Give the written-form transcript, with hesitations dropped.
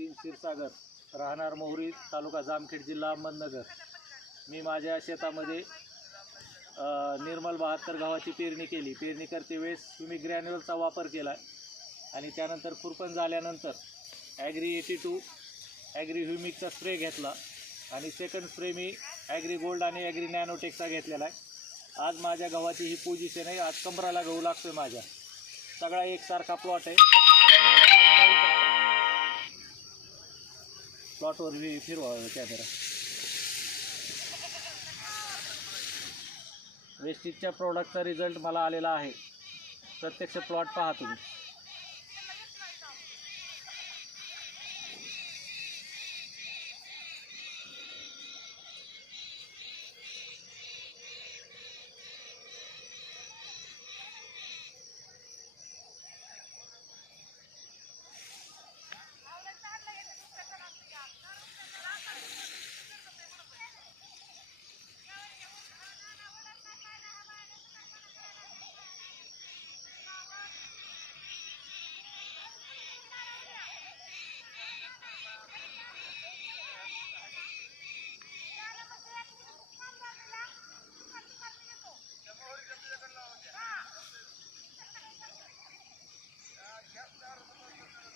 नितीन क्षीरसागर, राहणार मोहरी, तालुका जामखेड, जिल्हा अहमदनगर. मी माझ्या शेतामध्ये निर्मल 72 गव्हाची पेरणी केली. पेरणी करते वेळेस तुम्ही ग्रॅन्युअलचा वापर केला आणि त्यानंतर खुरपण झाल्यानंतर ॲग्री 82 ॲग्री ह्युमिकचा स्प्रे घेतला आणि सेकंड स्प्रे मी ॲग्री गोल्ड आणि ॲग्री नॅनोटेकचा घेतलेला आहे. आज माझ्या गव्हाची ही पोझिशन आहे. आज कमराला गहू लागतोय माझ्या. सगळा एकसारखा प्लॉट आहे. प्लॉटवर फिरवा कॅमेरा. वेस्टिजच्या प्रोडक्टचा रिझल्ट मला आलेला आहे. प्रत्यक्ष प्लॉट पहा तुम्ही.